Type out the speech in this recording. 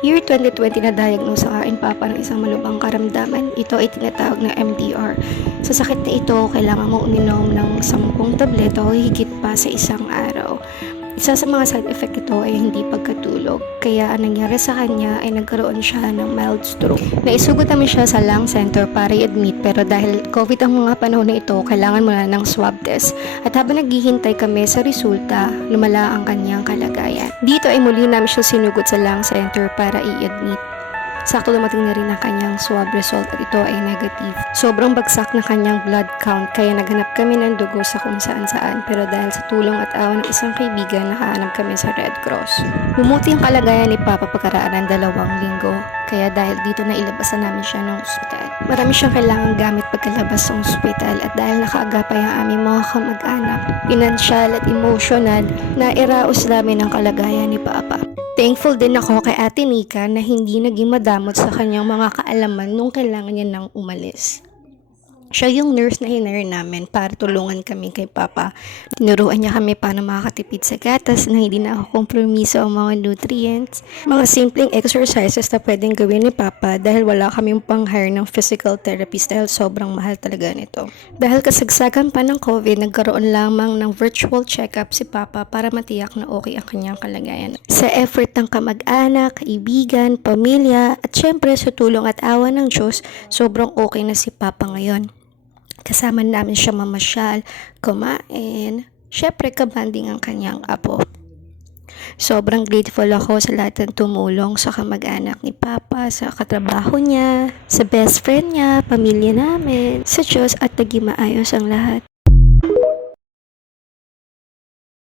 Year 2020 na diagnose sa aking papa ng isang malubhang karamdaman. Ito ay tinatawag na MDR. Sa sakit na ito, kailangan mo uminom ng 10 tableta o higit pa sa isang araw. Isa sa mga side effect ito ay hindi pagkatulog. Kaya ang nangyari sa kanya ay nagkaroon siya ng mild stroke. Naisugot namin siya sa lung center para i-admit, pero dahil COVID ang mga panahon na ito, kailangan muna ng swab test. At habang naghihintay kami sa resulta, lumala ang kanyang kalagayan. Dito ay muli namin siya sinugot sa lung center para i-admit. Sakto dumating na rin ang kanyang swab result at ito ay negative. Sobrang bagsak na kanyang blood count kaya naghanap kami ng dugo sa kung saan-saan, pero dahil sa tulong at awa ng isang kaibigan, nakahanap kami sa Red Cross. Bumuti ang kalagayan ni Papa pagkaraan ng 2 linggo, kaya dahil dito na ilabasan namin siya ng ospital. Marami siyang kailangang gamit pagkalabas ng ospital at dahil nakaagapay ang aming mga kamag-anak, pinansyal at emosyonal, na iraos namin ang kalagayan ni Papa. Thankful din ako kay Ate Nika na hindi naging madamot sa kanyang mga kaalaman nung kailangan niya nang umalis. Siya yung nurse na hinire namin para tulungan kami kay Papa. Tinuruan niya kami paano makakatipid sa gatas na hindi nakakompromiso ang mga nutrients. Mga simpleng exercises na pwedeng gawin ni Papa dahil wala kaming pang-hire ng physical therapist dahil sobrang mahal talaga nito. Dahil kasagsagan pa ng COVID, nagkaroon lamang ng virtual check-up si Papa para matiyak na okay ang kanyang kalagayan. Sa effort ng kamag-anak, kaibigan, pamilya, at syempre sa tulong at awa ng Diyos, sobrang okay na si Papa ngayon. Kasama namin siya mamasyal, kumain, syempre kabanding ang kanyang apo. Sobrang grateful ako sa lahat ng tumulong sa kamag-anak ni Papa, sa katrabaho niya, sa best friend niya, pamilya namin, sa Diyos at naging maayos ang lahat.